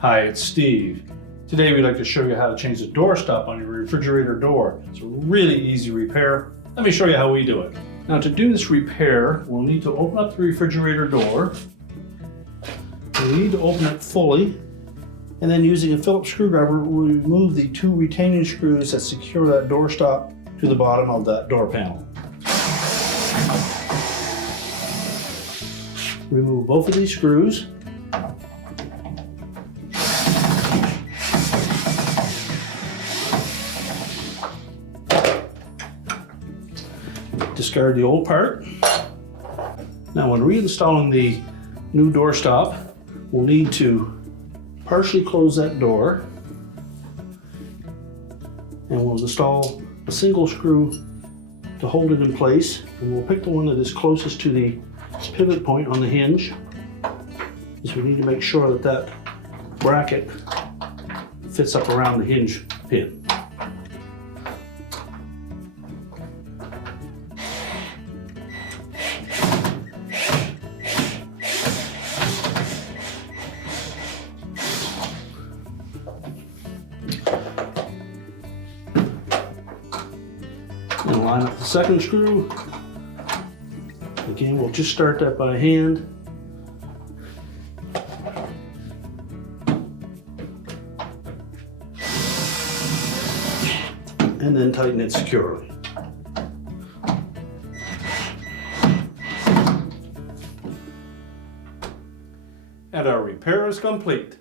Hi, it's Steve. Today we'd like to show you how to change the door stop on your refrigerator door. It's a really easy repair. Let me show you how we do it. Now to do this repair, we'll need to open up the refrigerator door. We need to open it fully, and then using a Phillips screwdriver, we'll remove the two retaining screws that secure that door stop to the bottom of that door panel. Remove both of these screws. Discard the old part. Now when reinstalling the new door stop, we'll need to partially close that door, and we'll install a single screw to hold it in place, and we'll pick the one that is closest to the pivot point on the hinge, because we need to make sure that that bracket fits up around the hinge pin. And line up the second screw. Again, we'll just start that by hand. And then tighten it securely. And our repair is complete.